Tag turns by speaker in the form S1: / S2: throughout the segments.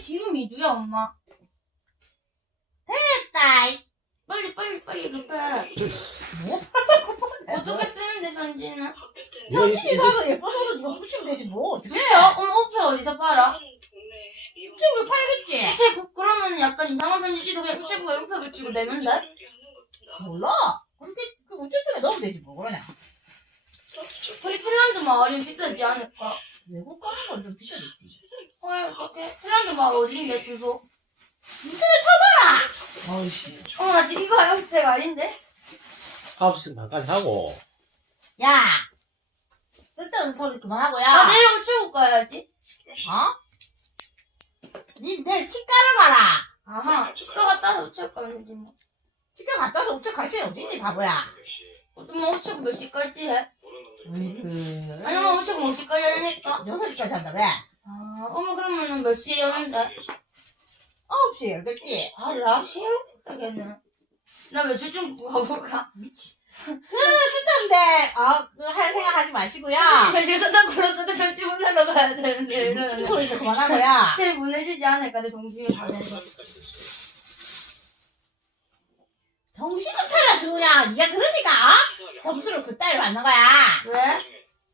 S1: 지금 2주야, 엄마.
S2: 됐다.
S1: 빨리 급해.
S2: 뭐 하라고.
S1: 어떻게 쓰는데, 편지는?
S2: 편지지 사서 예뻐서 네가 붙이면 되지 뭐. 어떻게 해.
S1: 엄마 우표 어디서 팔아?
S2: 우체국에 팔겠지.
S1: 우체국 그러면 약간 이상한 편지지도 그냥 우체국에 우표 붙이고 내면 돼?
S2: 몰라. 근데 그 우체국에 넣으면 되지 뭐 그러냐.
S1: 우리 핀란드 마을이 비싸지 않을까?
S2: 외국 가는 건 좀 비싸겠지.
S1: 헐, 어떡해. 핀란드 마을 어딘데, 주소?
S2: 인터넷 쳐봐라. 어이씨.
S1: 나 지금 이거 하고 있을 때가 아닌데?
S3: 9시 반까지 하고.
S2: 야. 쓸데없는 소리 그만하고야.
S1: 나 내일 우체국 가야지.
S2: 어? 니 내일 치과를 가라.
S1: 아하, 치과 갔다 와서 우체국 가면 되지 뭐.
S2: 치과 갔다 와서 우체국 갈 시간 어딨니 바보야.
S1: 엄마 우체국 몇 시까지 해?
S2: 으이그.
S1: 아니, 엄마 우체국 몇 시까지 하니까?
S2: 6시까지 한다 왜?
S1: 엄마 그러면은 몇 시에 오는데?
S2: 9시에 열겠지.
S1: 나 9시에 오겠네. 나 외출 좀 가볼까?
S2: 미치. 쓸데없는데 할 생각하지 마시고요.
S1: 저희 산타크로 쓰던 편지 보내러 가야 되는데
S2: 미친
S1: 이러면
S2: 소리 좀 그만하고요.
S1: 제일 보내주지 않을까 내 동심이 반해서.
S2: 정신을 차려 주냐. 니가 그러니까 점수를 그따위로 받는 거야.
S1: 왜?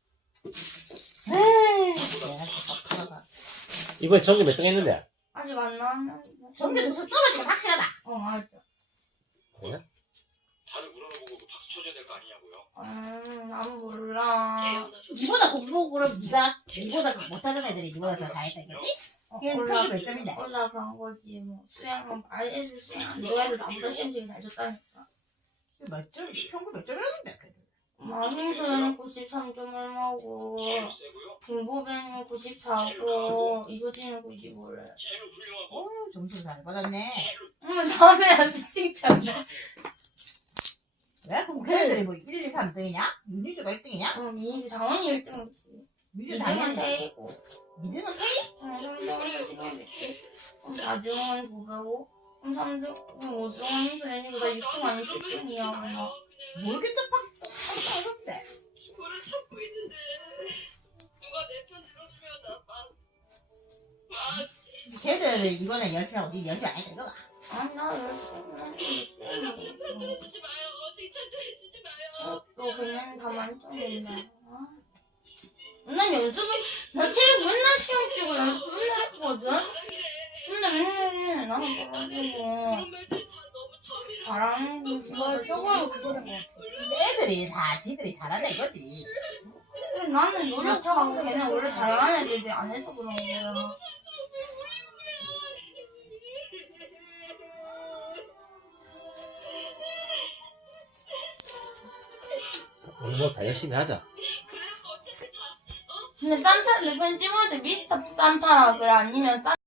S2: 에이 내가 답답하다.
S3: 이번에 전기 몇 등 했는데?
S1: 아직 안 나왔는데.
S2: 점수 점수 떨어지면 확실하다.
S1: 알았어.
S3: 그래?
S4: 다들 물어보고 박수 쳐줘야 될 거 아니냐고요?
S1: 난 몰라.
S2: 니보다 공부를 니보다 못하던 애들이 니보다 더 잘했다 이거지? 걔는 평균 몇 점인데?
S1: 올라간 거지 뭐. 수영은 애들 수영 안 좋아해도 나보다 시험지기 잘 줬다니까.
S2: 몇 점? 평균 몇 점이라는데?
S1: 힘수는 93점 얼마고
S4: 세고요.
S1: 김보배는 94고 이효진은 95래.
S4: 제일 훌륭하고
S2: 오 점수 잘 받았네.
S1: 다음에 안 칭찬해.
S2: 왜? 그럼 걔네들이 뭐 1, 2, 3등이냐? 윤희주가 1등이냐?
S1: 민주 당연히 1등이지.
S2: 민주
S1: 2등은
S2: 당연히
S1: 태이고.
S2: 2등은 K?
S1: 3등은 4등은 보배고. 3등, 5등은 힘수연이고 나 6등 아니면 7등이야. 엄마.
S2: 모르겠다 팍팍팍데
S4: 친구를 찾고 있는데 누가 내 편 들어주면 나
S2: 걔들 이번에 열심히 하고 니 열심히 안 했다 이거가.
S1: 나 열심히
S4: 들어주지 마요. 칭찬도 해주지 마요.
S1: 또 그냥 다 만점인데. 난 연습을, 나 체육 맨날 시험 치고 연습 맨날 했거든? 근데 맨날 나는 떨어지고.
S4: 그런 말들 다 너무 처음이라
S1: 바람, 저거는 그거인 것 같아.
S2: 근데 애들이 다 지들이 잘한다 이거지.
S1: 근데 나는 노력하고 걔는 원래 잘하는 애들이 안 해서 그런 거야.
S3: 오늘 뭐 다 열심히 하자.
S1: 근데 산타, 내 편지 보낼 때 미스터 산타라 그래? 아니면